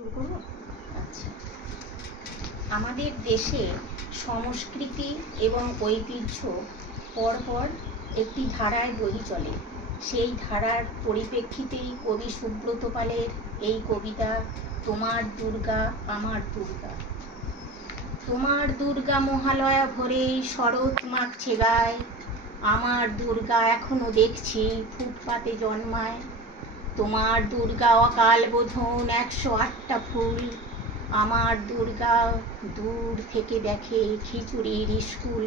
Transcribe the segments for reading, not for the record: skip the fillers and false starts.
শুরু করবো? আচ্ছা, আমাদের দেশে সংস্কৃতি এবং ঐতিহ্য পরপর একটি ধারায় বয়ে চলে। সেই ধারার পরিপ্রেক্ষিতেই কবি সুব্রত পালের এই কবিতা, তোমার দুর্গা আমার দুর্গা। তোমার দুর্গা মহালয়া ভোরেই শরৎ মাখছে গায়ে, আমার দুর্গা এখনো দেখছি ফুটপাতে জন্মায়। তোমার দুর্গা অকাল বোধন 108টা ফুল, আমার দুর্গা দূর থেকে দেখে খিচুড়ির স্কুল।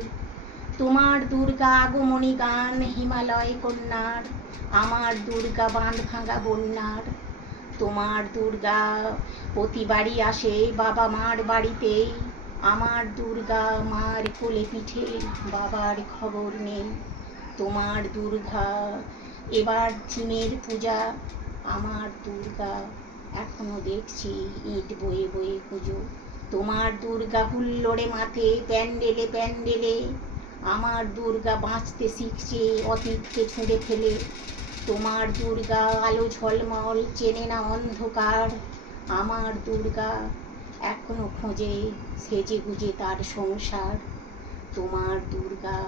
তোমার দুর্গা আগমনী গান হিমালয় কন্যার, আমার দুর্গা বাঁধ ভাঙা বন্যার। তোমার দুর্গা প্রতিবারই আসে বাবা মার বাড়িতে, আমার দুর্গা মার কোলে পিঠে বাবার খবর নেই। তোমার দুর্গা এবার চিনের পূজা, আমার দুর্গা এখনো দেখছি ইট বয়ে বয়ে পুজো। তোমার দুর্গা হুল্লোড়ে মাথে প্যান্ডেলে প্যান্ডেলে, আমার দুর্গা বাঁচতে শিখছে অতীতকে ছুঁড়ে ফেলে। তোমার দুর্গা আলো ঝলমল চেনে না অন্ধকার, আমার দুর্গা এখনো খোঁজে সেজে গুজে তার সংসার। তোমার দুর্গা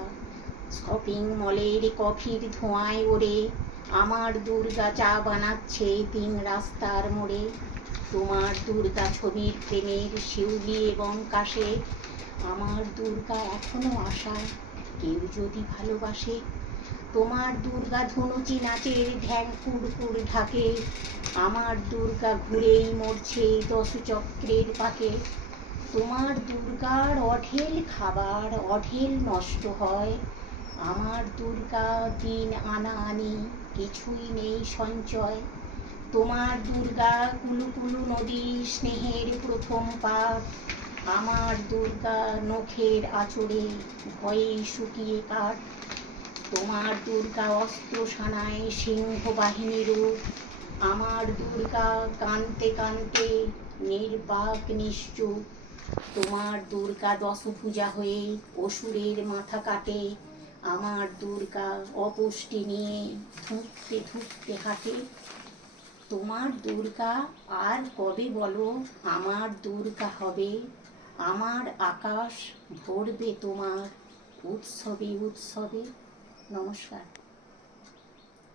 শপিং মলের কফির ধোঁয়ায় ওড়ে, আমার দুর্গা চা বানাচ্ছে 3 রাস্তার মোড়ে। তোমার দুর্গা ছবির প্রেমের শিউলি এবং কাশে, আমার দুর্গা এখনো আশা কেউ যদি ভালোবাসে। তোমার দুর্গা ধনুচি নাচের ঢ্যাং কুড়কুড় ঢাকে, আমার দুর্গা ঘুরেই মরছে 10 চক্রের পাকে। তোমার দুর্গার অঢেল খাবার অঢেল নষ্ট হয়, আমার দুর্গা দিন আনা আনি কিছুই নেই সঞ্চয়। তোমার দুর্গা কুলুকুলু নদী স্নেহের প্রথম পাঠ, আমার দুর্গা নখের আঁচড়ে ভয়ে শুকিয়ে কাঠ। তোমার দুর্গা অস্ত্র সানায় সিংহ বাহিনী রূপ, আমার দুর্গা কানতে কানতে নির্বাক নিশ্চুপ। তোমার দুর্গা দশভুজা হয়ে অসুরের মাথা কাটে, আমার দুর্গা অপুষ্টি নিয়ে ধুঁকতে ধুঁকতে হাঁটে। তোমার দুর্গা আর কবে বলো আমার দুর্গা হবে, আমার আকাশ ভরবে তোমার উৎসবে উৎসবে। নমস্কার।